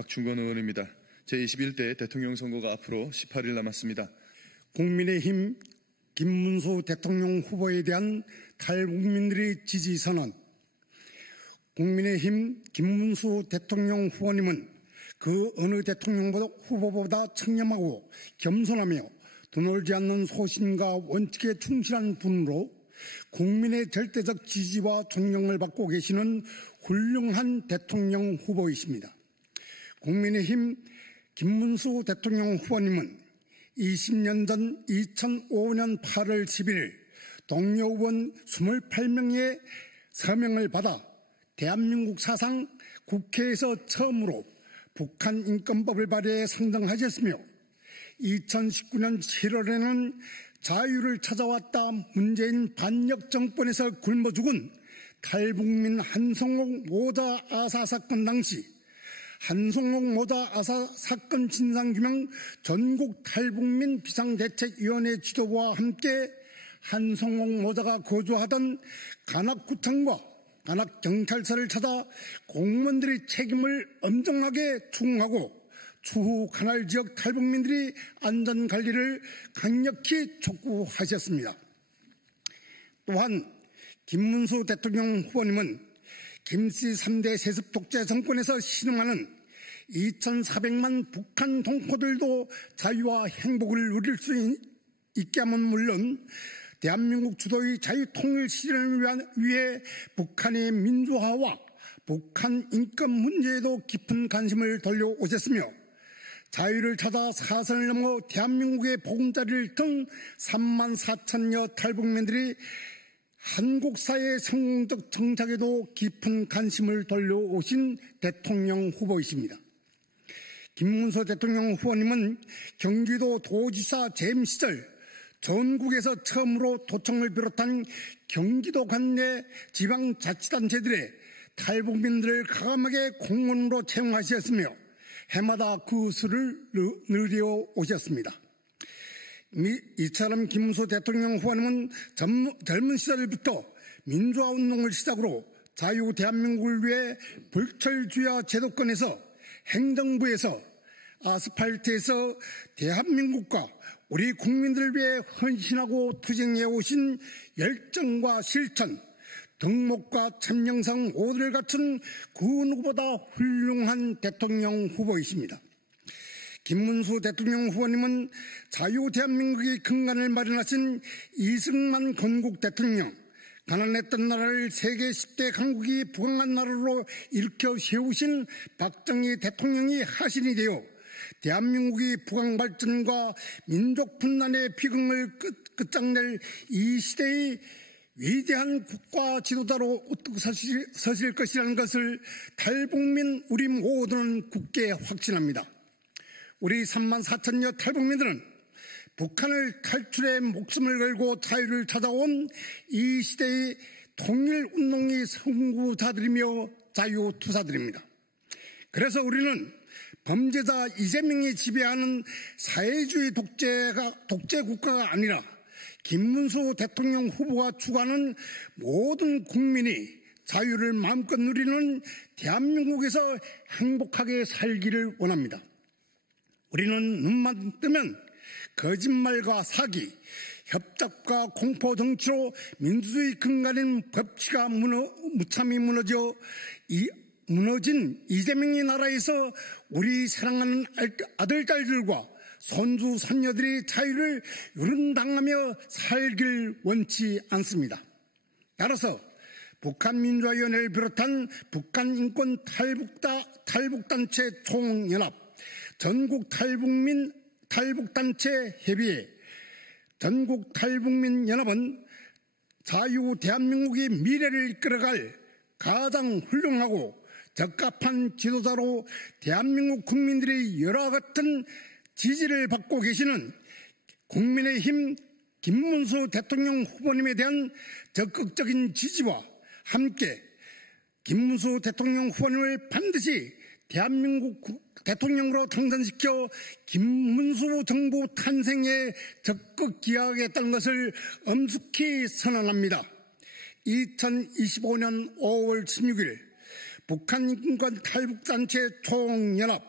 박충건 의원입니다. 제21대 대통령 선거가 앞으로 18일 남았습니다. 국민의힘 김문수 대통령 후보에 대한 탈북민들의 지지 선언. 국민의힘 김문수 대통령 후보님은 그 어느 대통령 후보보다 청렴하고 겸손하며 드놀지 않는 소신과 원칙에 충실한 분으로 국민의 절대적 지지와 존경을 받고 계시는 훌륭한 대통령 후보이십니다. 국민의힘 김문수 대통령 후보님은 20년 전 2005년 8월 11일 동료 의원 28명의 서명을 받아 대한민국 사상 국회에서 처음으로 북한 인권법을 발의해 상정하셨으며 2019년 7월에는 자유를 찾아왔다 문재인 반역 정권에서 굶어 죽은 탈북민 한송옥 모자 아사 사건 당시 한송옥 모자 아사 사건 진상규명 전국 탈북민 비상대책위원회 지도부와 함께 한송옥 모자가 거주하던 관악구청과 관악경찰서를 찾아 공무원들의 책임을 엄정하게 추궁하고 추후 관할 지역 탈북민들이 안전관리를 강력히 촉구하셨습니다. 또한 김문수 대통령 후보님은 김씨 3대 세습 독재 정권에서 신흥하는 2,400만 북한 동포들도 자유와 행복을 누릴 수 있게 하면 물론 대한민국 주도의 자유통일 실현을 위해 북한의 민주화와 북한 인권 문제에도 깊은 관심을 돌려오셨으며 자유를 찾아 사선을 넘어 대한민국의 보금자리를 튼 3만 4천여 탈북민들이 한국 사회의 성공적 정착에도 깊은 관심을 돌려오신 대통령 후보이십니다. 김문수 대통령 후보님은 경기도 도지사 재임 시절 전국에서 처음으로 도청을 비롯한 경기도 관내 지방자치단체들의 탈북민들을 과감하게 공무원으로 채용하셨으며 해마다 그 수를 늘려 오셨습니다. 이처럼 김문수 대통령 후보님은 젊은 시절부터 민주화운동을 시작으로 자유 대한민국을 위해 불철주야 제도권에서 행정부에서 아스팔트에서 대한민국과 우리 국민들을 위해 헌신하고 투쟁해 오신 열정과 실천, 덕목과 천명성 모두를 갖춘 그 누구보다 훌륭한 대통령 후보이십니다. 김문수 대통령 후보님은 자유 대한민국의 근간을 마련하신 이승만 건국 대통령, 가난했던 나라를 세계 10대 강국이 부강한 나라로 일으켜 세우신 박정희 대통령이 하신이 되어 대한민국이 부강 발전과 민족 분단의 비극을 끝장낼 이 시대의 위대한 국가 지도자로 우뚝 서실 것이라는 것을 탈북민 우리 모두는 굳게 확신합니다. 우리 3만 4천여 탈북민들은 북한을 탈출해 목숨을 걸고 자유를 찾아온 이 시대의 통일운동의 선구자들이며 자유투사들입니다. 그래서 우리는 범죄자 이재명이 지배하는 사회주의 독재 국가가 아니라 김문수 대통령 후보가 추구하는 모든 국민이 자유를 마음껏 누리는 대한민국에서 행복하게 살기를 원합니다. 우리는 눈만 뜨면 거짓말과 사기, 협잡과 공포 정치로 민주주의 근간인 법치가 무참히 무너진 이재명의 나라에서 우리 사랑하는 아들, 딸들과 손주, 손녀들이 자유를 유린당하며 살길 원치 않습니다. 따라서 북한민주화위원회를 비롯한 북한인권 탈북단체 총연합, 전국 탈북단체 협의회, 전국 탈북민 연합은 자유 대한민국의 미래를 이끌어갈 가장 훌륭하고 적합한 지도자로 대한민국 국민들의 열화 같은 지지를 받고 계시는 국민의힘 김문수 대통령 후보님에 대한 적극적인 지지와 함께 김문수 대통령 후보님을 반드시 대한민국 대통령으로 당선시켜 김문수 정부 탄생에 적극 기여하겠다는 것을 엄숙히 선언합니다. 2025년 5월 16일 북한인권 탈북단체 총연합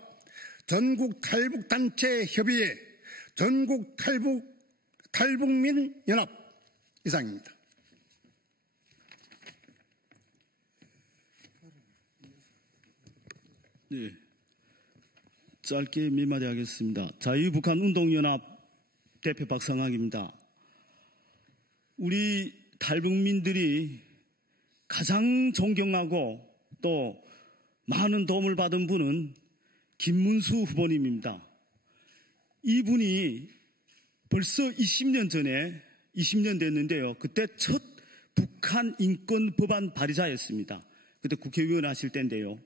전국 탈북단체 협의회 전국 탈북민 연합 이상입니다. 네, 짧게 몇 마디 하겠습니다. 자유북한운동연합 대표 박성학입니다. 우리 탈북민들이 가장 존경하고 또 많은 도움을 받은 분은 김문수 후보님입니다. 이분이 벌써 20년 전에 20년 됐는데요. 그때 첫 북한 인권 법안 발의자였습니다. 그때 국회의원 하실 때인데요.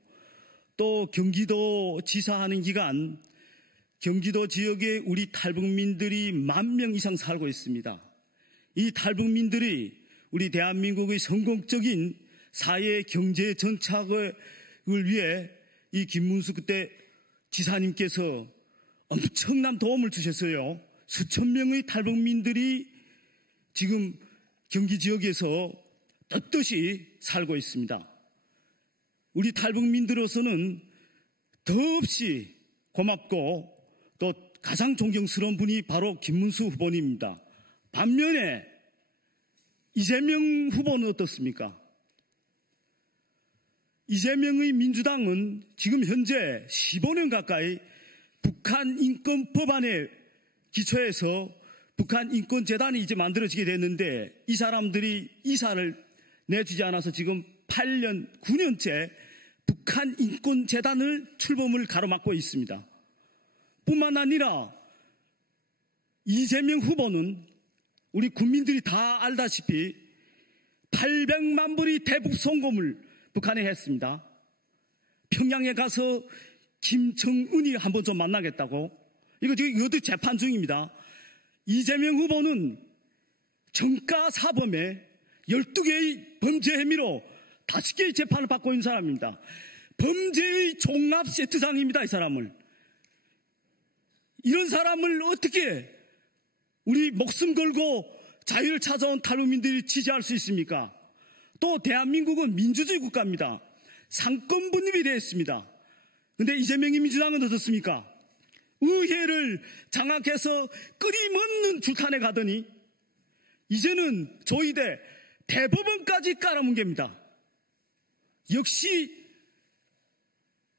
또 경기도 지사하는 기간 경기도 지역에 우리 탈북민들이 10,000명 이상 살고 있습니다. 이 탈북민들이 우리 대한민국의 성공적인 사회 경제 정착을 위해 이 김문수 그때 지사님께서 엄청난 도움을 주셨어요. 수천 명의 탈북민들이 지금 경기 지역에서 떳떳이 살고 있습니다. 우리 탈북민들로서는 더없이 고맙고 또 가장 존경스러운 분이 바로 김문수 후보님입니다. 반면에 이재명 후보는 어떻습니까? 이재명의 민주당은 지금 현재 15년 가까이 북한 인권 법안에 기초해서 북한 인권재단이 이제 만들어지게 됐는데 이 사람들이 이사를 내주지 않아서 지금 8년, 9년째 북한 인권재단을 출범을 가로막고 있습니다. 뿐만 아니라 이재명 후보는 우리 국민들이 다 알다시피 800만 불의 대북 송금을 북한에 했습니다. 평양에 가서 김정은이 한번 좀 만나겠다고. 이거 지금 이것도 재판 중입니다. 이재명 후보는 정가 사범에 12개의 범죄 혐의로 5개의 재판을 받고 있는 사람입니다. 범죄의 종합 세트장입니다. 이 사람을. 이런 사람을 어떻게 우리 목숨 걸고 자유를 찾아온 탈북민들이 지지할 수 있습니까? 또 대한민국은 민주주의 국가입니다. 상권 분립이 되어 있습니다. 그런데 이재명이 민주당은 어떻습니까? 의회를 장악해서 끊임없는 줄탄에 가더니 이제는 조의대 대법원까지 깔아뭉갭니다. 역시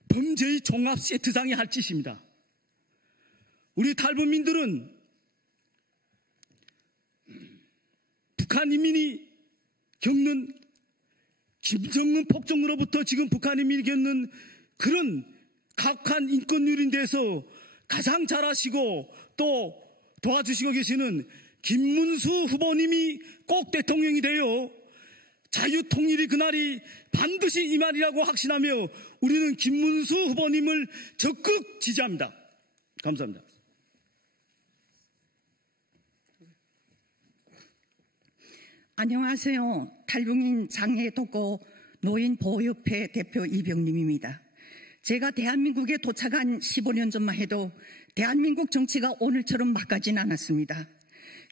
범죄의 종합 세트장이 할 짓입니다. 우리 탈북민들은 북한 인민이 겪는 김정은 폭정으로부터 지금 북한 인민이 겪는 그런 가혹한 인권유린에 대해서 가장 잘 아시고 또 도와주시고 계시는 김문수 후보님이 꼭 대통령이 되어 자유통일이 그날이 반드시 임하리라고 확신하며 우리는 김문수 후보님을 적극 지지합니다. 감사합니다. 안녕하세요. 탈북민 장애 독거 노인 보호협회 대표 이병림입니다. 제가 대한민국에 도착한 15년 전만 해도 대한민국 정치가 오늘처럼 막가진 않았습니다.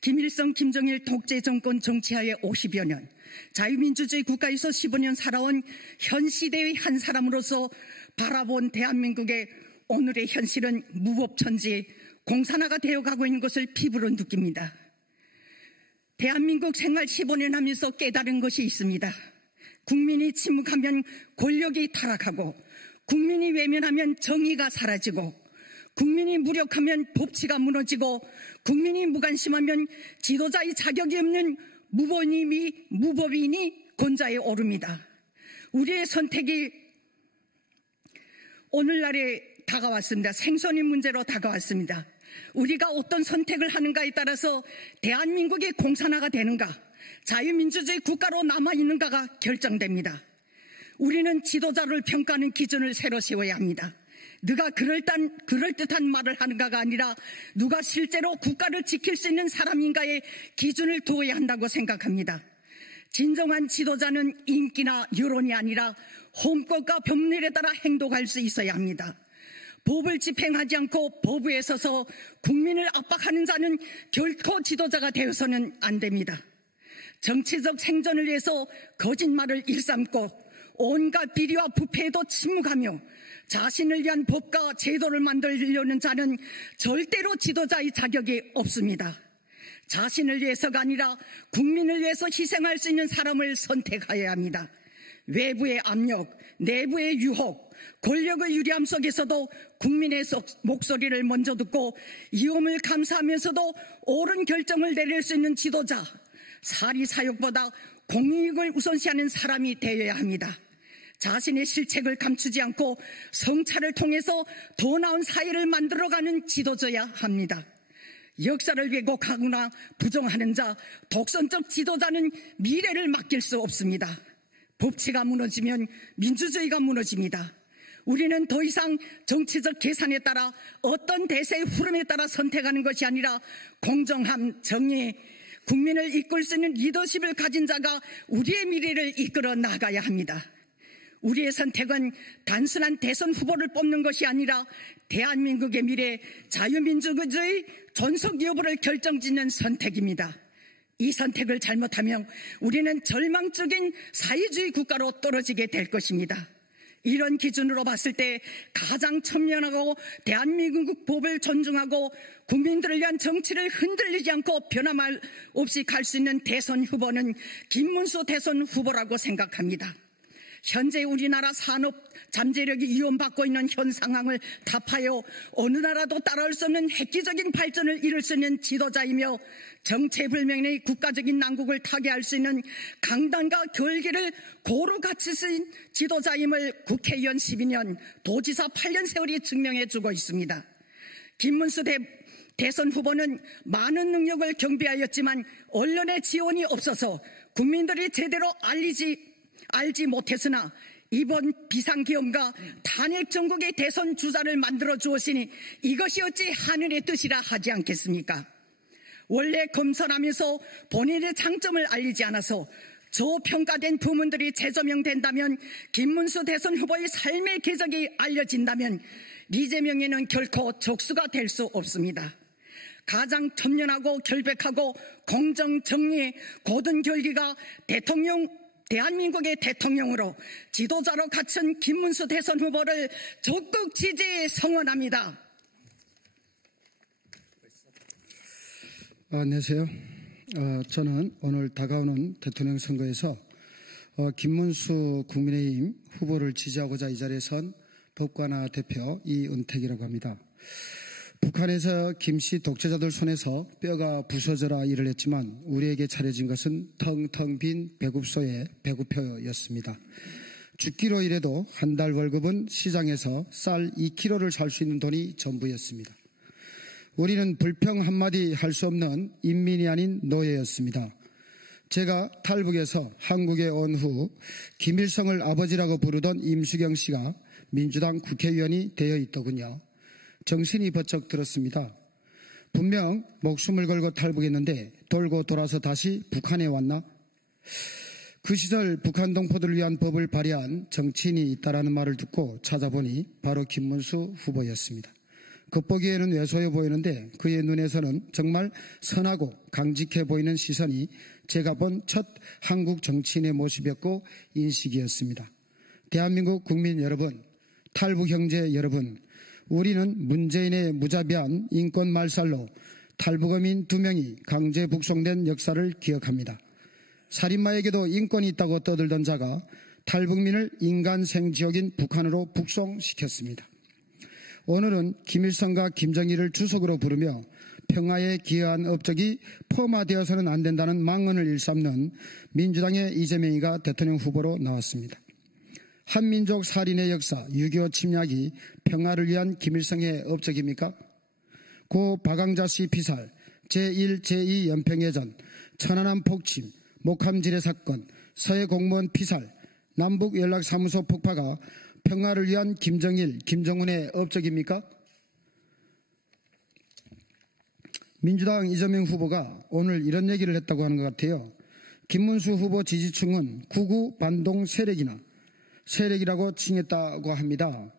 김일성, 김정일 독재 정권 정치하에 50여 년, 자유민주주의 국가에서 15년 살아온 현 시대의 한 사람으로서 바라본 대한민국의 오늘의 현실은 무법천지 공산화가 되어가고 있는 것을 피부로 느낍니다. 대한민국 생활 15년 하면서 깨달은 것이 있습니다. 국민이 침묵하면 권력이 타락하고, 국민이 외면하면 정의가 사라지고, 국민이 무력하면 법치가 무너지고, 국민이 무관심하면 지도자의 자격이 없는 무법인이 권좌에 오릅니다. 우리의 선택이 오늘날에 다가왔습니다. 생존의 문제로 다가왔습니다. 우리가 어떤 선택을 하는가에 따라서 대한민국이 공산화가 되는가, 자유민주주의 국가로 남아있는가가 결정됩니다. 우리는 지도자를 평가하는 기준을 새로 세워야 합니다. 누가 그럴듯한 말을 하는가가 아니라 누가 실제로 국가를 지킬 수 있는 사람인가의 기준을 두어야 한다고 생각합니다. 진정한 지도자는 인기나 여론이 아니라 헌법과 법률에 따라 행동할 수 있어야 합니다. 법을 집행하지 않고 법부에 서서 국민을 압박하는 자는 결코 지도자가 되어서는 안 됩니다. 정치적 생존을 위해서 거짓말을 일삼고 온갖 비리와 부패에도 침묵하며 자신을 위한 법과 제도를 만들려는 자는 절대로 지도자의 자격이 없습니다. 자신을 위해서가 아니라 국민을 위해서 희생할 수 있는 사람을 선택해야 합니다. 외부의 압력, 내부의 유혹, 권력의 유리함 속에서도 국민의 목소리를 먼저 듣고 위험을 감수하면서도 옳은 결정을 내릴 수 있는 지도자, 사리사욕보다 공익을 우선시하는 사람이 되어야 합니다. 자신의 실책을 감추지 않고 성찰을 통해서 더 나은 사회를 만들어가는 지도자여야 합니다. 역사를 왜곡하거나 부정하는 자, 독선적 지도자는 미래를 맡길 수 없습니다. 법치가 무너지면 민주주의가 무너집니다. 우리는 더 이상 정치적 계산에 따라 어떤 대세의 흐름에 따라 선택하는 것이 아니라 공정함, 정의, 국민을 이끌 수 있는 리더십을 가진 자가 우리의 미래를 이끌어 나가야 합니다. 우리의 선택은 단순한 대선 후보를 뽑는 것이 아니라 대한민국의 미래, 자유민주주의 존속 여부를 결정짓는 선택입니다. 이 선택을 잘못하면 우리는 절망적인 사회주의 국가로 떨어지게 될 것입니다. 이런 기준으로 봤을 때 가장 천연하고 대한민국 법을 존중하고 국민들을 위한 정치를 흔들리지 않고 변함할 없이 갈 수 있는 대선 후보는 김문수 대선 후보라고 생각합니다. 현재 우리나라 산업 잠재력이 위험받고 있는 현 상황을 타파하여 어느 나라도 따라올 수 없는 획기적인 발전을 이룰 수 있는 지도자이며 정체불명의 국가적인 난국을 타개할 수 있는 강단과 결기를 고루 갖추신 지도자임을 국회의원 12년, 도지사 8년 세월이 증명해주고 있습니다. 김문수 대선 후보는 많은 능력을 경비하였지만 언론의 지원이 없어서 국민들이 제대로 알지 못했으나 이번 비상계엄과 탄핵 전국의 대선 주자를 만들어 주었으니 이것이 어찌 하늘의 뜻이라 하지 않겠습니까? 원래 검선하면서 본인의 장점을 알리지 않아서 저평가된 부문들이 재조명된다면, 김문수 대선 후보의 삶의 궤적이 알려진다면 이재명에는 결코 적수가 될 수 없습니다. 가장 천연하고 결백하고 공정, 정의, 고든 결기가 대한민국의 대통령으로 지도자로 갖춘 김문수 대선 후보를 적극 지지 성원합니다. 안녕하세요. 저는 오늘 다가오는 대통령 선거에서 김문수 국민의힘 후보를 지지하고자 이 자리에 선 법관화 대표 이은택이라고 합니다. 북한에서 김씨 독재자들 손에서 뼈가 부서져라 일을 했지만 우리에게 차려진 것은 텅텅 빈 배급소의 배급표였습니다. 죽기로 일해도 한 달 월급은 시장에서 쌀 2kg를 살 수 있는 돈이 전부였습니다. 우리는 불평 한마디 할 수 없는 인민이 아닌 노예였습니다. 제가 탈북에서 한국에 온 후 김일성을 아버지라고 부르던 임수경 씨가 민주당 국회의원이 되어 있더군요. 정신이 번쩍 들었습니다. 분명 목숨을 걸고 탈북했는데 돌고 돌아서 다시 북한에 왔나? 그 시절 북한 동포들을 위한 법을 발의한 정치인이 있다라는 말을 듣고 찾아보니 바로 김문수 후보였습니다. 겉보기에는 왜소해 보이는데 그의 눈에서는 정말 선하고 강직해 보이는 시선이 제가 본 첫 한국 정치인의 모습이었고 인식이었습니다. 대한민국 국민 여러분, 탈북 형제 여러분, 우리는 문재인의 무자비한 인권 말살로 탈북어민 2명이 강제 북송된 역사를 기억합니다. 살인마에게도 인권이 있다고 떠들던 자가 탈북민을 인간 생지역인 북한으로 북송시켰습니다. 오늘은 김일성과 김정일을 주석으로 부르며 평화에 기여한 업적이 폄하되어서는 안 된다는 망언을 일삼는 민주당의 이재명이가 대통령 후보로 나왔습니다. 한민족 살인의 역사, 6.25 침략이 평화를 위한 김일성의 업적입니까? 고 박광자씨 피살, 제1, 제2 연평해전, 천안함 폭침, 목함지뢰 사건, 서해 공무원 피살, 남북 연락사무소 폭파가 평화를 위한 김정일, 김정은의 업적입니까? 민주당 이재명 후보가 오늘 이런 얘기를 했다고 하는 것 같아요. 김문수 후보 지지층은 구구 반동 세력이라고 칭했다고 합니다.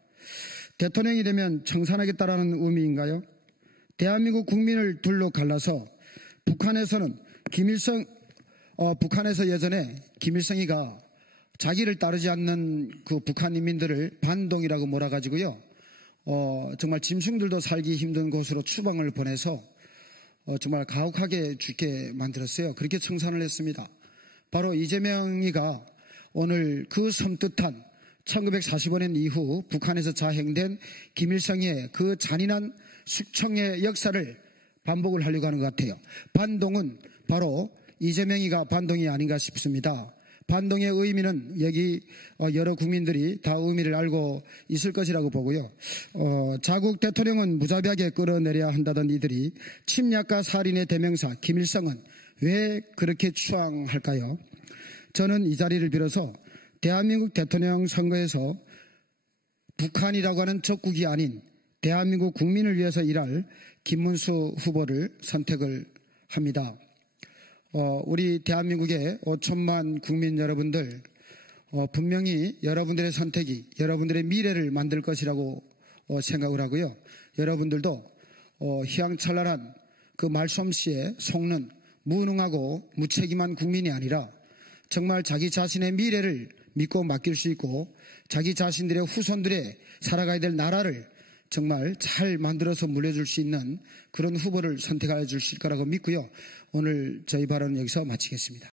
대통령이 되면 청산하겠다라는 의미인가요? 대한민국 국민을 둘로 갈라서 북한에서 예전에 김일성이가 자기를 따르지 않는 그 북한 인민들을 반동이라고 몰아가지고요. 정말 짐승들도 살기 힘든 곳으로 추방을 보내서 정말 가혹하게 죽게 만들었어요. 그렇게 청산을 했습니다. 바로 이재명이가 오늘 그 섬뜩한 1945년 이후 북한에서 자행된 김일성의 그 잔인한 숙청의 역사를 반복을 하려고 하는 것 같아요. 반동은 바로 이재명이가 반동이 아닌가 싶습니다. 반동의 의미는 여기 여러 국민들이 다 의미를 알고 있을 것이라고 보고요. 자국 대통령은 무자비하게 끌어내려야 한다던 이들이 침략과 살인의 대명사 김일성은 왜 그렇게 추앙할까요? 저는 이 자리를 빌어서 대한민국 대통령 선거에서 북한이라고 하는 적국이 아닌 대한민국 국민을 위해서 일할 김문수 후보를 선택을 합니다. 우리 대한민국의 5천만 국민 여러분들, 분명히 여러분들의 선택이 여러분들의 미래를 만들 것이라고 생각을 하고요. 여러분들도 희망찬란한 그 말솜씨에 속는 무능하고 무책임한 국민이 아니라 정말 자기 자신의 미래를 믿고 맡길 수 있고 자기 자신들의 후손들의 살아가야 될 나라를 정말 잘 만들어서 물려줄 수 있는 그런 후보를 선택해 주실 거라고 믿고요. 오늘 저희 발언은 여기서 마치겠습니다.